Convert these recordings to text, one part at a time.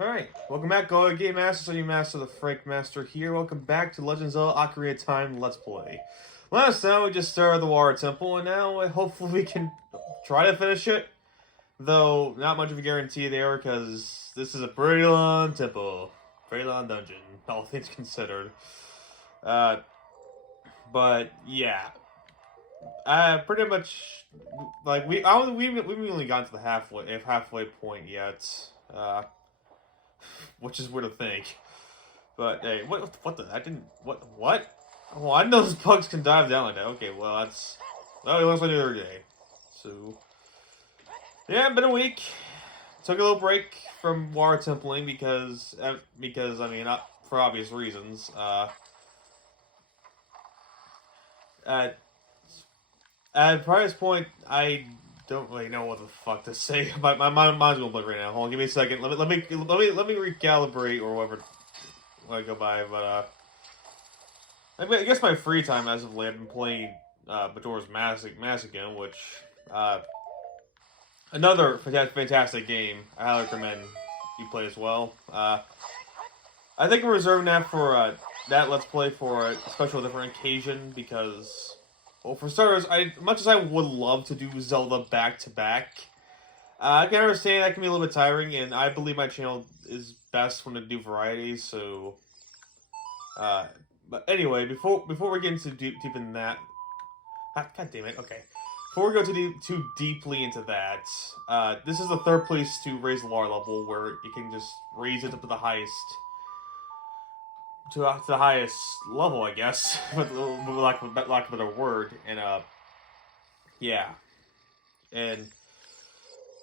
Alright, welcome back, Go Game Master, so you Master the Frank Master here. Welcome back to Legend of Zelda Ocarina of Time Let's Play. Last time we just started the Water Temple, and now hopefully we can try to finish it. Though, not much of a guarantee there, because this is a pretty long temple. Pretty long dungeon, all things considered. But, yeah. Pretty much, like, we've only gotten to the halfway point yet. Which is weird to think. But hey, what the? I didn't. What? Oh, I didn't know those bugs can dive down like that. Okay, well that's. Oh, it looks like the other day. So yeah, been a week. Took a little break from water templing because I mean not for obvious reasons. At price point, I don't really know what the fuck to say. My mind's gonna blank right now. Hold on, give me a second. Let me recalibrate or whatever when I go by. But I guess my free time as of late, I've been playing Majora's Mask again, which another fantastic game. I highly recommend you play as well. I think I'm reserving that for that Let's Play for a special different occasion because. Well, for starters, much as I would love to do Zelda back to back, I can understand that can be a little bit tiring, and I believe my channel is best when I do varieties. So, but anyway, before we get into deep in that, God damn it, okay. Before we go too deeply into that, this is the third place to raise the water level, where you can just raise it up to the highest. To the highest level, I guess, with lack of a better word, and yeah, and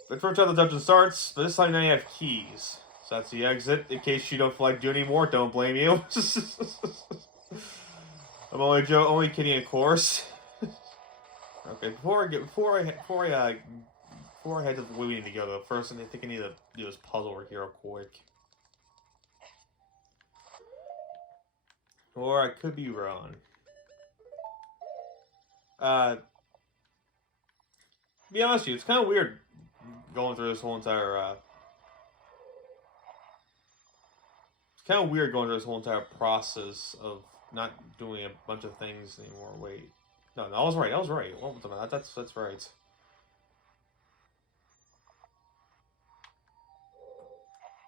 but first time the dungeon starts, but this time now you have keys, so that's the exit. In case you don't feel like doing anymore, don't blame you. I'm only kidding, of course. Okay, before I head to where we need to go though, first I think I need to do this puzzle work here real quick. Or I could be wrong. To be honest with you, it's kind of weird going through this whole entire, it's kind of weird going through this whole entire process of not doing a bunch of things anymore. Wait. No, I was right. That's right.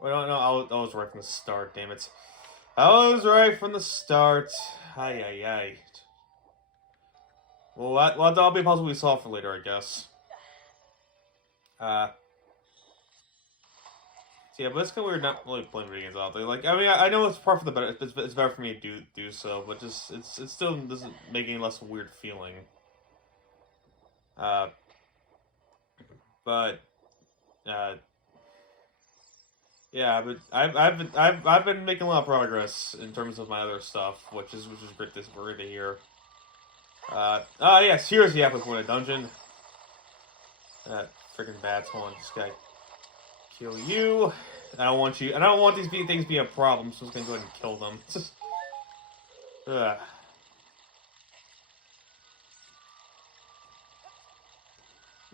Wait, no, I was right from the start, damn it. I was right from the start. Ay. Well, that'll be a puzzle we solve for later, I guess. So yeah, but it's kind of weird not really playing video games out there. Like, I mean, I know it's part for the better. It's better for me to do so, but just it still doesn't make any less of a weird feeling. But yeah, but I've been making a lot of progress in terms of my other stuff, which is great to hear. Yeah, seriously, halfway through the dungeon. That freaking bats. Hold on, just gotta kill you. I don't want these things being a problem, so I'm just gonna go ahead and kill them. Ugh.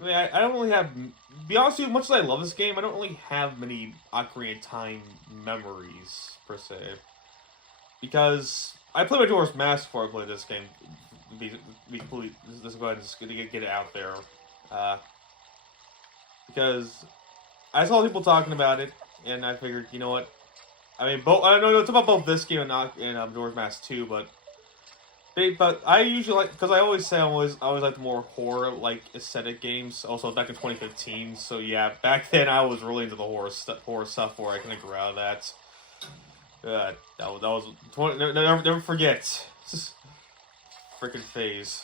I mean, I don't really have. Be honest with you, much as I love this game, I don't really have many Ocarina of Time memories per se, because I played Majora's Mask before I played this game. Let's go ahead and just get it out there, because I saw people talking about it, and I figured, you know what? I mean, both. I don't know. It's about both this game and Majora's Mask 2, but I usually like, because I always say I always like the more horror like aesthetic games. Also back in 2015, so yeah, back then I was really into the horror stuff where I couldn't grow out of that. That was never forget. Freaking phase.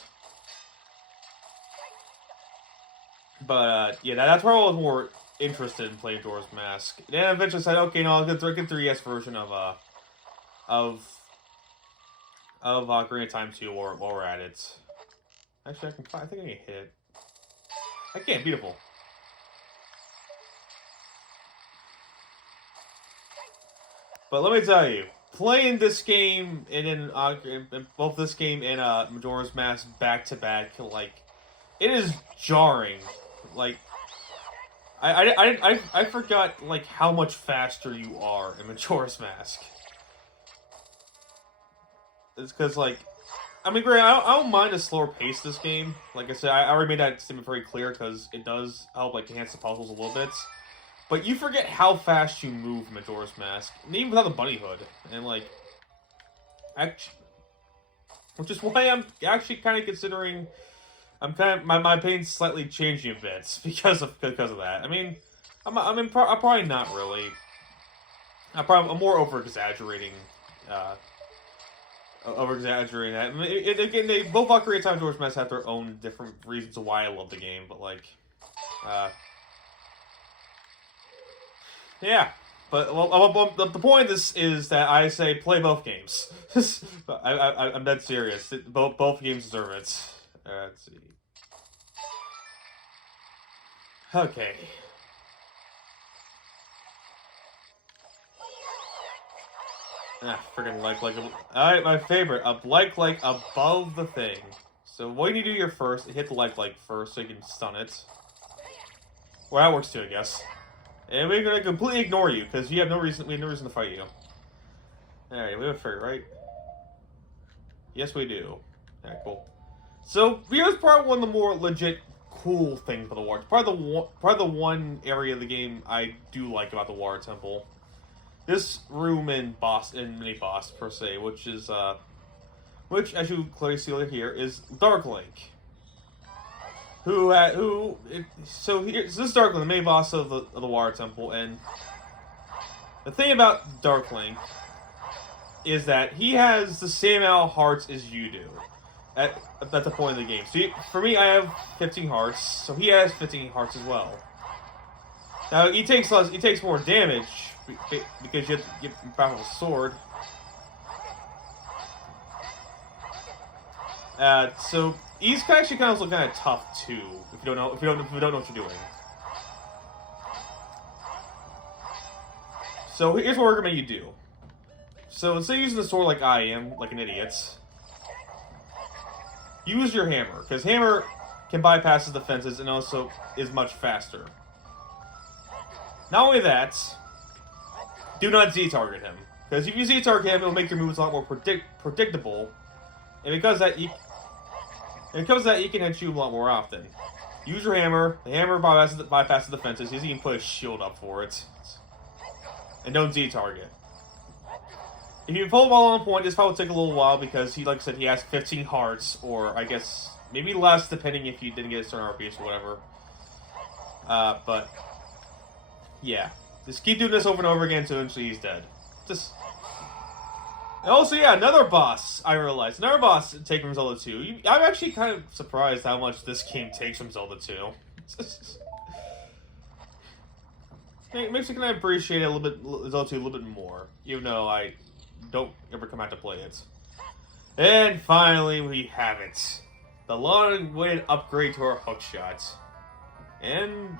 But yeah, that's where I was more interested in playing Majora's Mask. And then eventually said, okay, no, I'll get the 3DS version of Ocarina of Time 2 while we're at it. Actually, I think I can hit it. I can, beautiful. But let me tell you, playing this game and in both this game and Majora's Mask back to back, like, it is jarring. Like, I forgot like how much faster you are in Majora's Mask. It's because like, I mean, great. I don't mind a slower pace this game. Like I said, I already made that statement very clear because it does help like enhance the puzzles a little bit. But you forget how fast you move in Majora's Mask, and even without the bunny hood, and like, actually, which is why I'm actually kind of considering. I'm kind of my opinion's slightly changing a bit because of that. I mean, I'm probably not really. I'm more over exaggerating. Over-exaggerating that. I mean, again, both Ocarina and Time Mask have their own different reasons why I love the game, but like, yeah. But well, the point of this is that I say play both games. I'm dead serious. Both games deserve it. Let's see. Okay. Freaking like. Alright, my favorite. A like above the thing. So what you need to do here first, hit the like first so you can stun it. Well, that works too, I guess. And we're gonna completely ignore you, because you have no reason. We have no reason to fight you. Alright, we have a fairy, right? Yes, we do. Alright, cool. So here's probably one of the more legit cool things for the water. Probably the one area of the game I do like about the water temple. This room and mini boss per se, which is which as you clearly see here is Dark Link. So this is Dark Link, the main boss of the water temple, and the thing about Dark Link is that he has the same amount of hearts as you do at the point of the game. So for me, I have 15 hearts, so he has 15 hearts as well. Now he takes more damage because you have to get battle with a sword. So he's actually kind of tough too if you don't know what you're doing. So here's what we're gonna make you do. So instead of using the sword like I am, like an idiot, use your hammer, because hammer can bypass his defenses and also is much faster. Not only that, do not Z-target him, because if you Z-target him, it'll make your moves a lot more predictable, and because of that, he can hit you a lot more often. Use your hammer. The hammer bypasses defenses. You can put a shield up for it, and don't Z-target. If you pull him all on point, this probably will take a little while because he, like I said, he has 15 hearts, or I guess maybe less depending if you didn't get a certain RPS or whatever. But yeah, just keep doing this over and over again until eventually he's dead. And also, yeah, another boss. I realized another boss take from Zelda 2. I'm actually kind of surprised how much this game takes from Zelda 2. It makes me kind of appreciate it a little bit, Zelda 2 a little bit more, even though I don't ever come out to play it. And finally, we have it. The long-awaited upgrade to our hookshot. And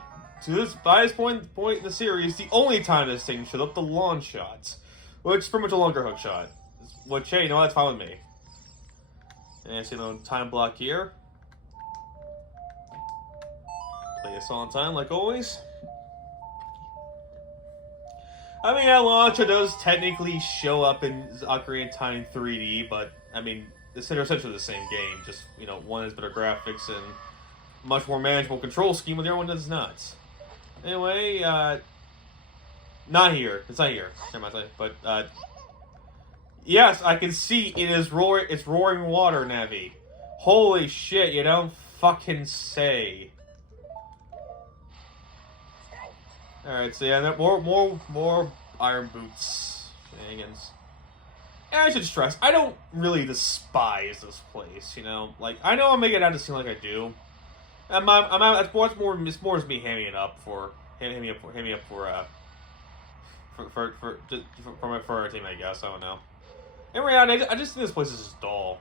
by this point in the series, the only time this thing showed up, the launch shot. Which is pretty much a longer hookshot. Which, hey, you know, that's fine with me. And see the time block here. Play this on time, like always. I mean, that launcher does technically show up in Ocarina of Time 3D, but, I mean, they're essentially the same game. Just, you know, one has better graphics and much more manageable control scheme, while the other one does not. Anyway, not here. It's not here. Never mind. But, yes, I can see it is it's roaring water, Navi. Holy shit, you don't fucking say. Alright, so yeah, more Iron Boots shenanigans. And I should stress, I don't really despise this place, you know? Like, I know I'm making it out to seem like I do. It's more as me hamming it up for our team, I guess. I don't know. In reality, I just think this place is just dull.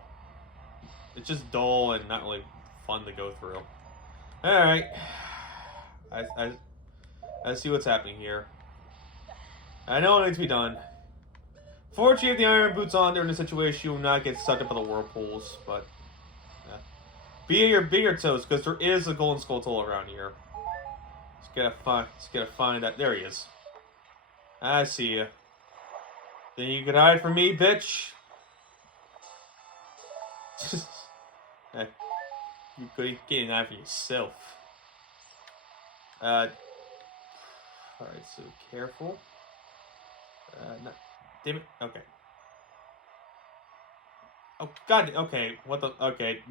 It's just dull and not really fun to go through. Alright. I see what's happening here. I know it needs to be done. Fortunately, if the Iron Boots on during the situation, you will not get sucked up in the whirlpools, but yeah. Be your toes, because there is a golden skull toll around here. Just gotta find that. There he is. I see you. Then you could hide from me, bitch. Hey, you could get an eye for yourself. Alright, so careful. No, damn it. Okay. Oh, God. Okay. What the? Okay.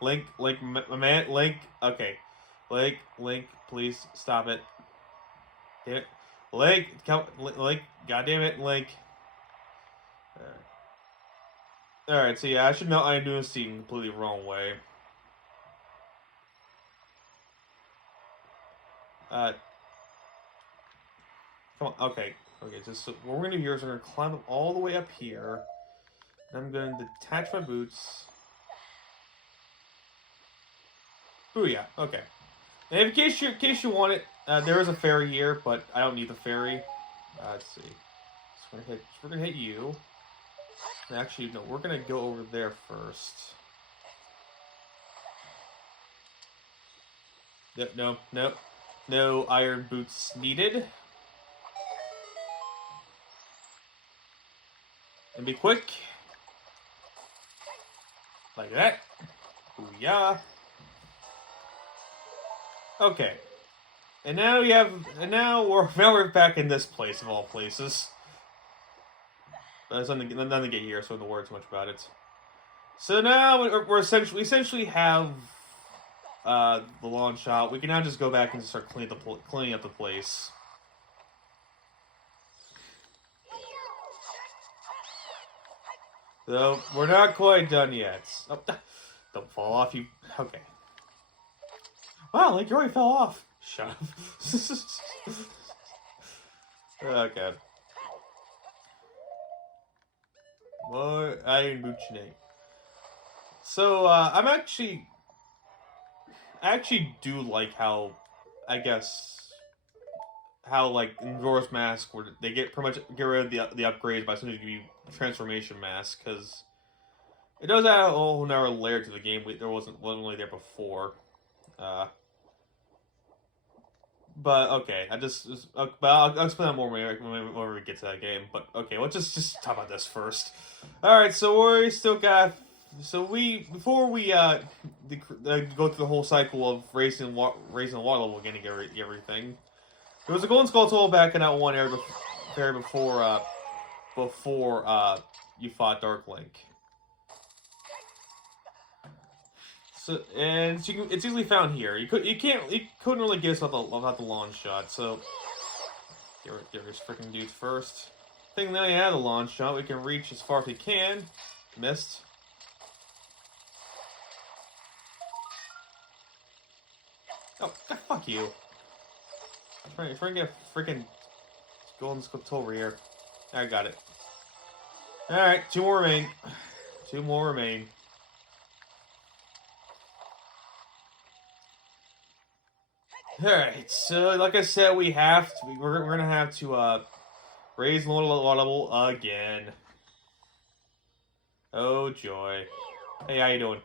Link, my man. Link. Okay. Link. Please stop it. Damn it. Link. Come. Link. God damn it. Link. Alright, so yeah, I should know I'm doing this the completely wrong way. Come on. Okay. Okay, so what we're gonna do here is we're gonna climb up all the way up here. And I'm gonna detach my boots. Booyah. Okay. And in case you want it, there is a fairy here, but I don't need the fairy. Let's see. So we're gonna hit you. Actually, no, we're gonna go over there first. Yep, no iron boots needed. And be quick. Like that. Booyah. Okay. And now we're back in this place of all places. There's nothing to get here, so I don't worry too much about it. So now we essentially have the launch shot. We can now just go back and start cleaning up the place. Though we're not quite done yet. Oh, don't fall off, you. Okay. Wow, like you already fell off. Shut up. Okay. More iron boot name. So I actually do like how, I guess, how like in Majora's Mask where they get rid of the upgrades by something to give you transformation mask, because it does add a whole another layer to the game there wasn't really there before. But okay, but I'll explain that more when we get to that game. But okay, let's just talk about this first. All right, so we still got. So before we go through the whole cycle of raising the water level again to get everything. There was a golden skull toll back in that one area before you fought Dark Link. So it's easily found here. You couldn't really guess about the launch shot. So get this freaking dude first. Thing now you have the launch shot. We can reach as far as we can. Missed. Oh, God, fuck you. I'm trying to get a freaking golden skull over here. I got it. Alright, two more remain. Alright, so like I said, we're gonna have to raise the water level again. Oh joy. Hey, how you doing?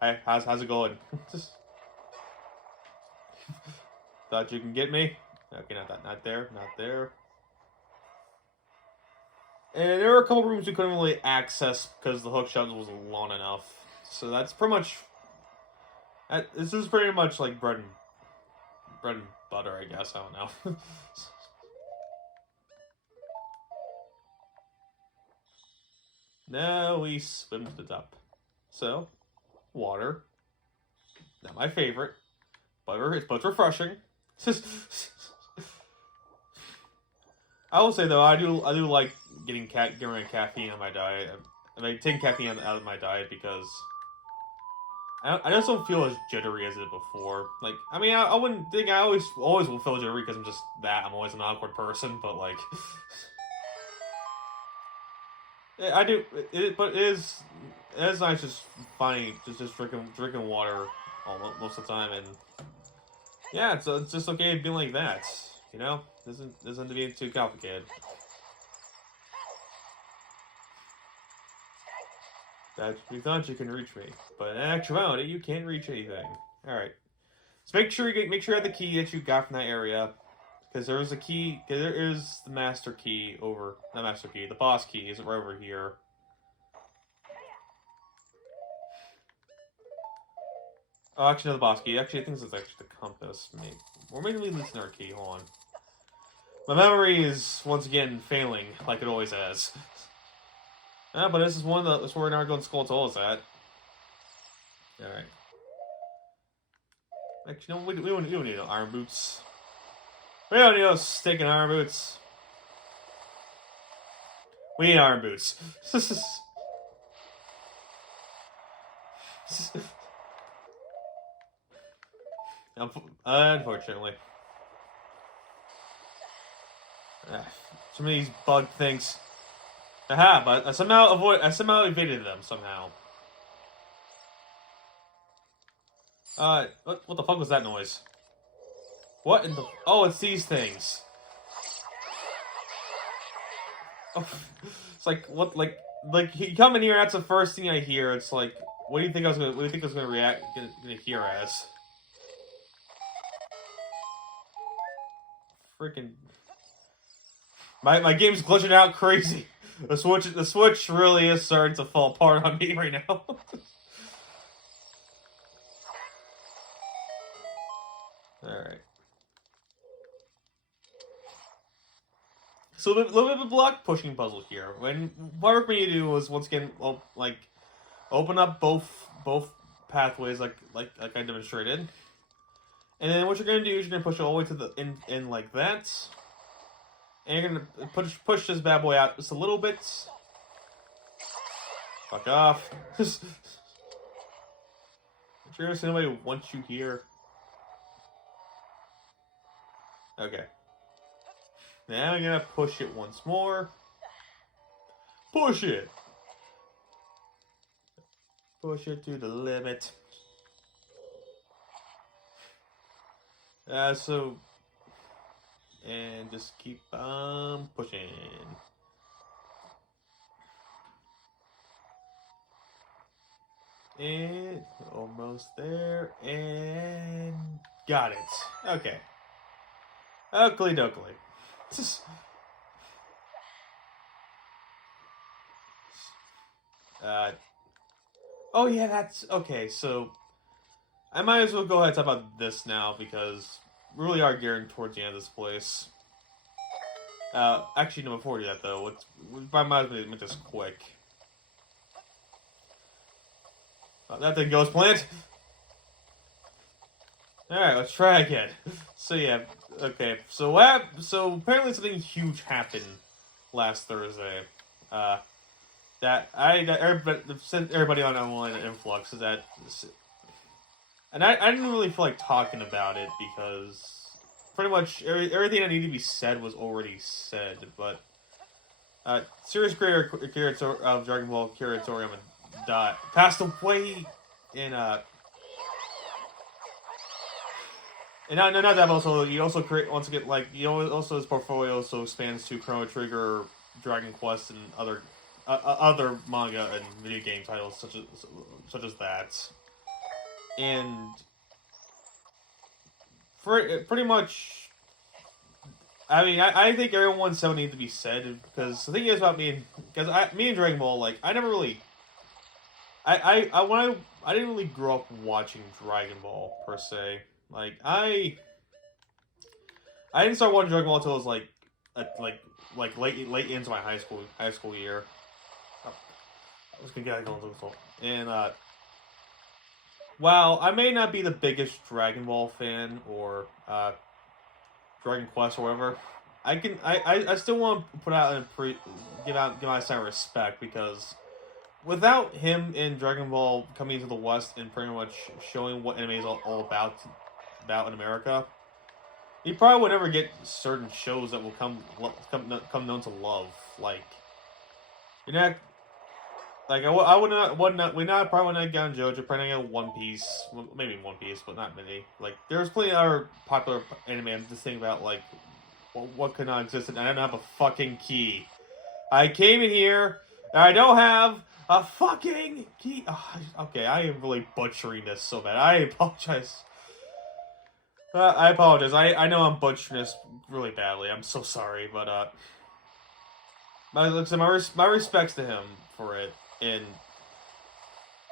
Hey, how's it going? Thought you can get me? Okay, not there. And there were a couple rooms we couldn't really access because the hook shot wasn't long enough. So that's pretty much. This is pretty much like bread and butter, I guess. I don't know. Now we swim to the top. So, water. Not my favorite, but it's refreshing. I will say though, I do like getting rid of caffeine on my diet. I mean, taking caffeine out of my diet because I just don't feel as jittery as I did before. Like, I mean, I wouldn't think I always will feel jittery because I'm just that. I'm always an awkward person, but like, I do. But it is nice just drinking water most of the time, and yeah, it's just okay being like that. You know, doesn't be too complicated. That you thought you can reach me, but in actuality, you can't reach anything. All right. So make sure you have the key that you got from that area, because there is a key. There is the master key over, not master key, the boss key is right over here. Oh, actually, no, the boss key. Actually, I think this is actually the compass. Maybe. Or maybe this is our key. Hold on. My memory is once again failing, like it always has. But this is that's where Nargon Skull is at. All right. Actually, no, we don't need no iron boots. We don't need no stinking iron boots. We need iron boots. Unfortunately. Some of these bug things. Aha, but I somehow evaded them somehow. What the fuck was that noise? What in the... Oh, it's these things. Oh, it's like, what, like, you come in here, that's the first thing I hear. It's like, what do you think I was gonna hear as? Freaking... My game's glitching out crazy. The Switch really is starting to fall apart on me right now. Alright. So a little bit of a block pushing puzzle here. What I recommend you do is once again, like, open up both pathways like I demonstrated, and then what you're gonna do is you're gonna push it all the way to the in like that, and you're gonna push this bad boy out just a little bit. Fuck off. Seriously, nobody wants you here. Okay. Now I'm gonna push it once more. Push it! Push it to the limit. And just keep pushing. And almost there, and got it. Okay. Oakley dokley. Oh yeah, that's okay. So I might as well go ahead and talk about this now because we really are gearing towards the end of this place. Actually, no, before that though, I might as well make this quick. That thing goes plant. All right, let's try again. So yeah, okay. So apparently something huge happened last Thursday. That sent everybody on online at Influx is that, and I didn't really feel like talking about it because pretty much everything that needed to be said was already said. But series creator of Dragon Ball Kira Toriyama passed away in And not that, but also he also once again also his portfolio also expands to Chrono Trigger, Dragon Quest, and other manga and video game titles such as that. And pretty much, I mean, I think everyone said what needed to be said because the thing is about me and Dragon Ball, like I never really, I didn't really grow up watching Dragon Ball per se. Like I didn't start watching Dragon Ball until it was like late into my high school year. Oh, I was gonna get going to this and while I may not be the biggest Dragon Ball fan or Dragon Quest or whatever, I still want to put out and give my sign of respect because without him in Dragon Ball coming into the West and pretty much showing what anime is all about in America, he probably would never get certain shows that will come known to love. Like, you're not like we probably would not get on JoJo, probably not get One Piece, maybe One Piece, but not many. Like, there's plenty of other popular anime. I'm just thinking about like what could not exist, and I don't have a fucking key. I came in here and I don't have a fucking key. Oh, okay, I am really butchering this so bad. I apologize. I apologize. I know I'm butchering this really badly. I'm so sorry, but my respects to him for it. And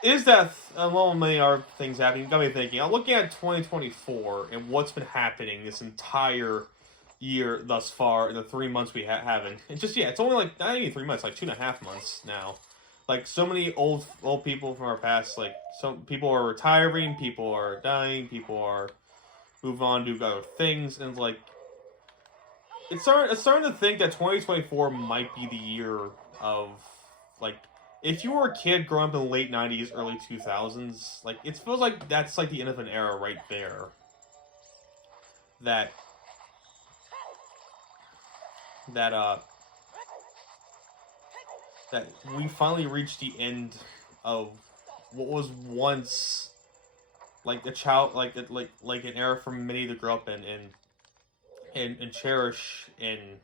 is that along many other things happening? Got me thinking. I'm looking at 2024 and what's been happening this entire year thus far in the 3 months we haven't. It's just it's only like not even 3 months, like 2.5 months now. Like so many old people from our past. Like some people are retiring, people are dying, people are moving on to other things, and like it's starting to think that 2024 might be the year of like. If you were a kid growing up in the late 90s, early 2000s, like, it feels like that's, like, the end of an era right there. That we finally reached the end of what was once, like, a child, like an era for many to grow up in and cherish and,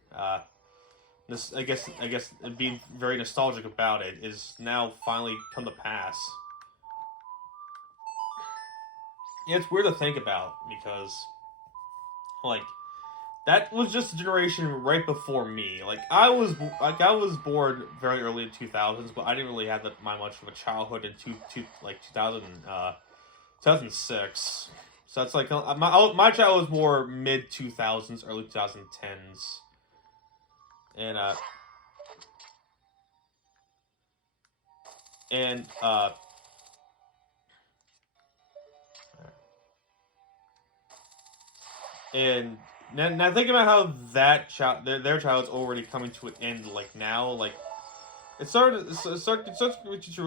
this, I guess being very nostalgic about it is now finally come to pass. Yeah, it's weird to think about because, like, that was just a generation right before me. Like I was born very early in 2000s, but I didn't really have that much of a childhood in 2006. So that's like my childhood was more mid 2000s, early 2010s. And now thinking about how that their child's already coming to an end. Like now, like it started to get you to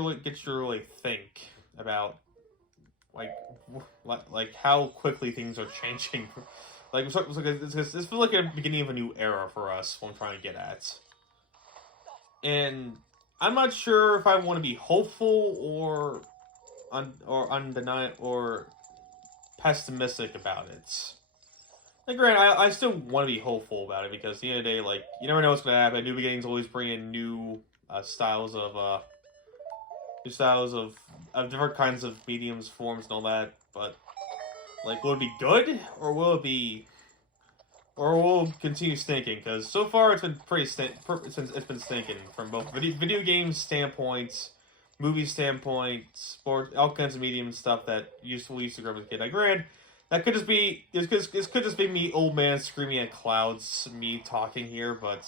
really think about like how quickly things are changing. Like, this feels like the beginning of a new era for us, what I'm trying to get at. And I'm not sure if I want to be hopeful or undeniable or pessimistic about it. Like, granted, I still want to be hopeful about it because at the end of the day, like, you never know what's going to happen. New beginnings always bring in new styles of different kinds of mediums, forms, and all that. But like, will it be good, or will it continue stinking? Because so far it's been it's been stinking from both video games standpoints, movie standpoint, sport, all kinds of medium stuff that we used to grow up as a kid. I grant that could just be this could just be me, old man, screaming at clouds, me talking here, but.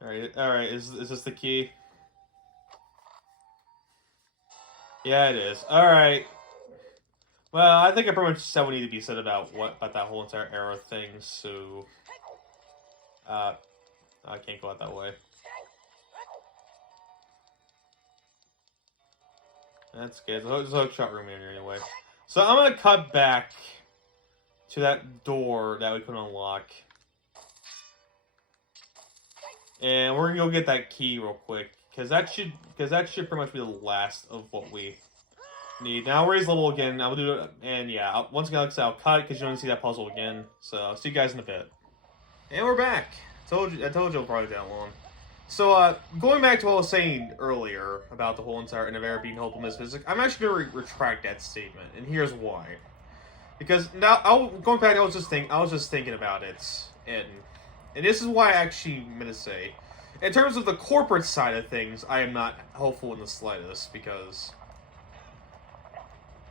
All right. Is this the key? Yeah, it is. All right. Well, I think I pretty much said what needed to be said about that whole entire era thing. So, I can't go out that way. That's good. There's a hook shot room in here anyway. So I'm gonna cut back to that door that we couldn't unlock, and we're gonna go get that key real quick because that should pretty much be the last of what we need. Now we'll raise level again. I'll do it, and yeah, once again, like I said, I'll cut because you don't see that puzzle again. So I'll see you guys in a bit. And we're back. I told you it'll probably be that long. So, going back to what I was saying earlier about the whole entire end of era being hopeless physics, I'm actually going to retract that statement, and here's why. Because now, going back, I was just thinking about it, and this is why I actually meant to say, in terms of the corporate side of things, I am not hopeful in the slightest, because,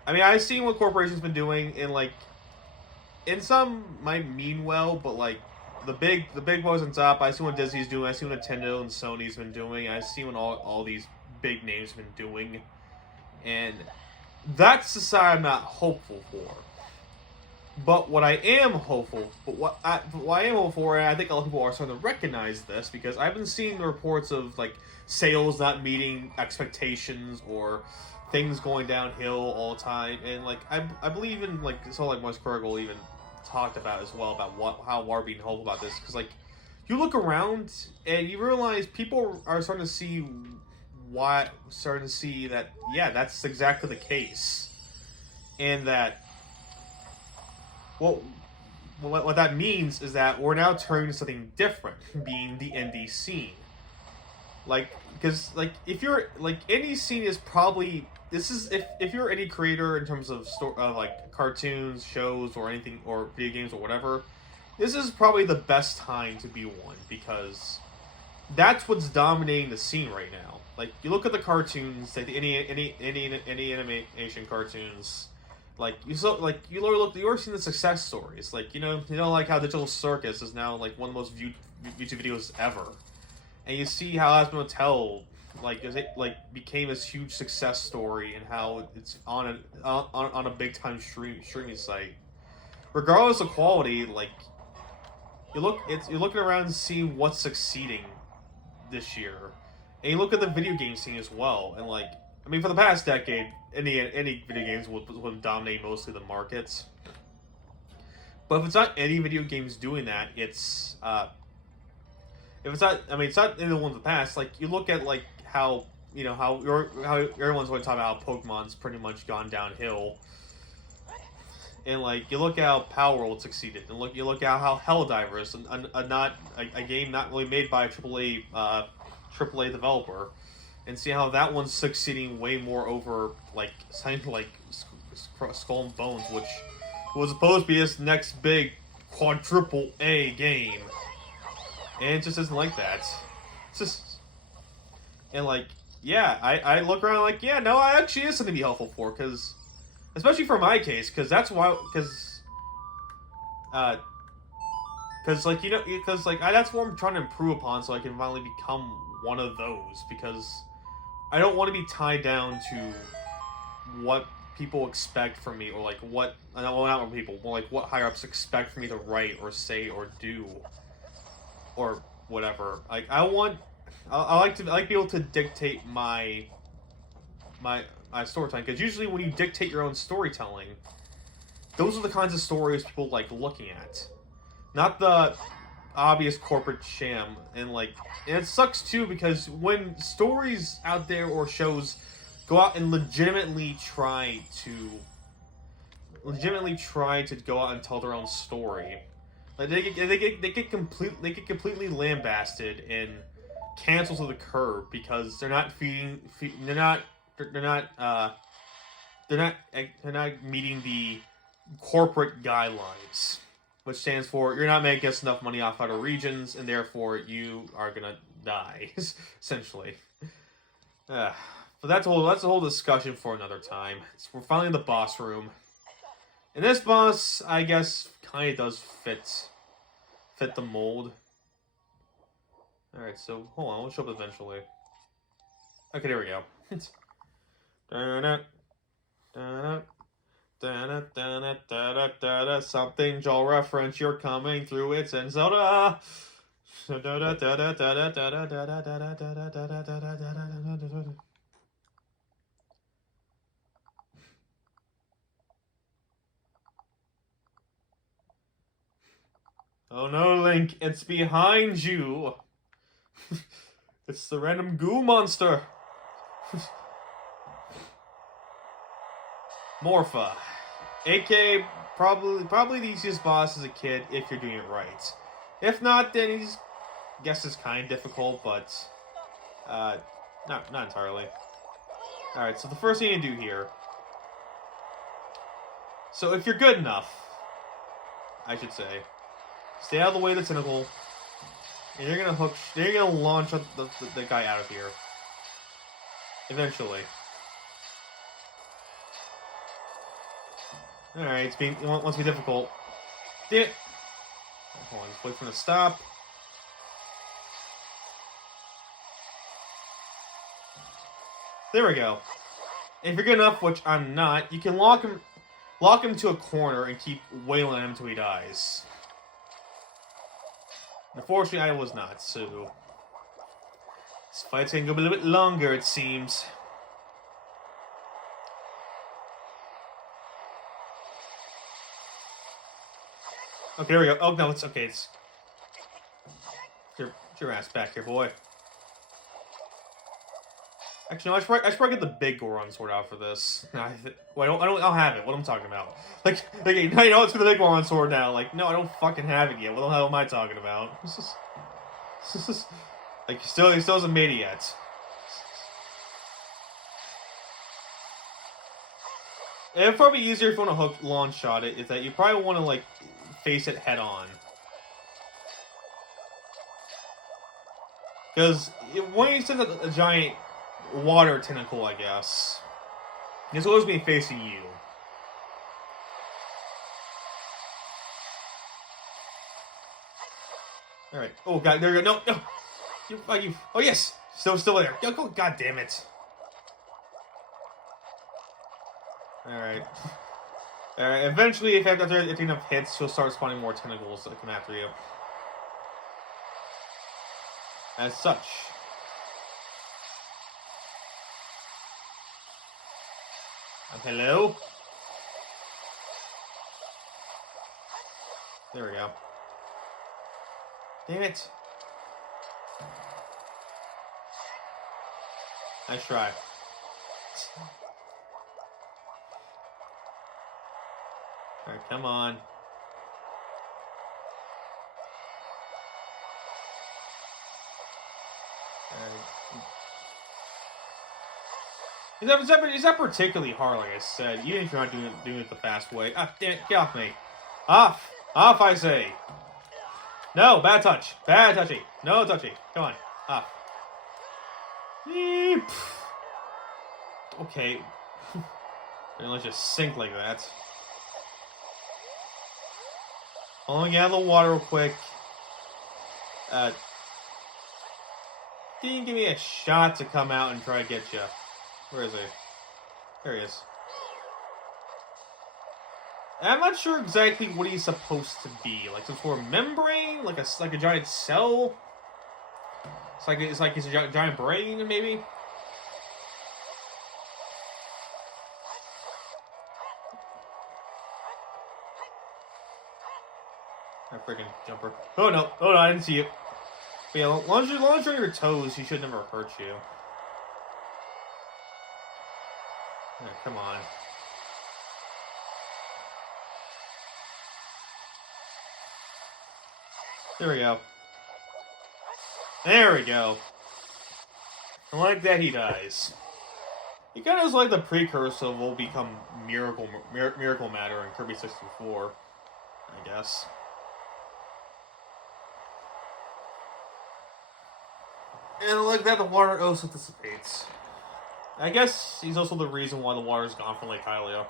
I mean, I've seen what corporations been doing, and like, and some might mean well, but like, the big boys on top, I see what Disney's doing, I see what Nintendo and Sony's been doing, I see what all these big names have been doing, and that's the side I'm not hopeful for. But what I am hopeful, what I am hopeful for, and I think a lot of people are starting to recognize this, because I've been seeing the reports of like sales not meeting expectations or things going downhill all the time, and like I believe in like this whole like Moise Kergel even talked about as well about how we're being hopeful about this, because like you look around and you realize people are starting to see that yeah, that's exactly the case, and that what that means is that we're now turning to something different, being the indie scene. Like, because like if you're like indie scene is probably this is if you're any creator in terms of like cartoons, shows, or anything, or video games or whatever, this is probably the best time to be one because that's what's dominating the scene right now. Like you look at the cartoons, like any animation cartoons, like you already seen the success stories. Like like how Digital Circus is now like one of the most viewed YouTube videos ever, and you see how Aspen Hotel became this huge success story and how it's on a big time streaming site. Regardless of quality, like you're looking around and see what's succeeding this year, and you look at the video game scene as well. And like, I mean, for the past decade, any video games would dominate mostly the markets. But if it's not any video games doing that, it's if it's not, I mean, it's not any of the ones in the past. Like you look at like how how everyone's going to talk about how Pokemon's pretty much gone downhill. And like you look at how Power World succeeded, and you look at how Helldivers, a game not really made by a AAA developer, and see how that one's succeeding way more over like something like Skull and Bones, which was supposed to be this next big quadruple A game, and it just isn't like that. It's just and like yeah, I look around like yeah, no, I actually is something to be helpful for because. Especially for my case, because that's why, because like that's what I'm trying to improve upon, so I can finally become one of those. Because I don't want to be tied down to what people expect from me, or like what not what people, but like what higher ups expect for me to write or say or do, or whatever. Like I like to be able to dictate my storytelling, because usually when you dictate your own storytelling, those are the kinds of stories people like looking at, not the obvious corporate sham. And it sucks too, because when stories out there or shows go out and legitimately try to go out and tell their own story, like they get completely lambasted and canceled to the curb because they're not meeting the corporate guidelines, which stands for you're not making us enough money off outer regions, and therefore you are gonna die, essentially. But that's a whole discussion for another time. We're finally in the boss room, and this boss, I guess, kind of does fit the mold. All right, so hold on, we'll show up eventually. Okay, there we go. Something Joel reference, you're coming through, it's in Zelda. Oh no, Link, it's behind you. It's the random goo monster. Morpha, aka probably the easiest boss as a kid if you're doing it right. If not, then he's is kind of difficult, but not entirely. All right, so the first thing you do here. So if you're good enough, I should say, stay out of the way of the tentacle, and you're gonna launch the guy out of here. Eventually. Alright, it wants to be difficult. Damn it! Hold on, just wait for him to stop. There we go. And if you're good enough, which I'm not, you can lock him to a corner and keep wailing him until he dies. Unfortunately, I was not, so this fight's gonna go a little bit longer, it seems. Okay, there we go. Oh, no, it's okay. It's... Get your ass back here, boy. Actually, no, I should probably get the big Goron sword out for this. I don't have it. What am I talking about? Like, now you know it's for the big Goron sword now. Like, no, I don't fucking have it yet. What the hell am I talking about? Like, he still hasn't made it yet. It'd probably be easier if you want to hook launch shot it. Is that you probably want to like face it head on. Because when you send a giant water tentacle, I guess, it's always be facing you. All right. Oh god, there you go. No, no. You. Oh yes, still there. Go. God damn it. All right. All right. Eventually, if after enough hits, you'll start spawning more tentacles that come after you. As such. Hello? There we go. Damn it. Nice try. Alright, come on. It's not particularly hard, like I said, even if you're not doing it the fast way. Ah, damn it, get off me. Off! Off, I say! No, bad touch. Bad touchy. No touchy. Come on. Off. Okay. Let's just sink like that. Pulling out of the water real quick. Didn't give me a shot to come out and try to get you. Where is he? There he is. I'm not sure exactly what he's supposed to be. Like some sort of membrane, like a giant cell. It's like he's a giant brain, maybe. A freaking jumper. Oh no! Oh no! I didn't see you. But yeah, launch on your toes. He should never hurt you. Oh, come on. There we go. There we go. And like that, he dies. He kind of is like the precursor of what will become Miracle Matter in Kirby 64, I guess. And like that, the water also dissipates. I guess he's also the reason why the water's gone from Lake Hylia.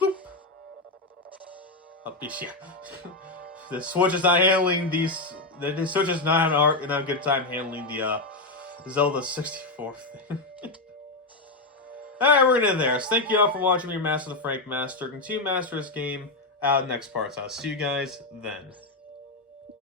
Boop. Up yeah. The Switch is not handling these. The Switch is not having a good time handling the Zelda 64 thing. Alright, we're gonna end there. So thank you all for watching me, Master the Frank Master. Continue to master this game out of the next parts. I'll see you guys then.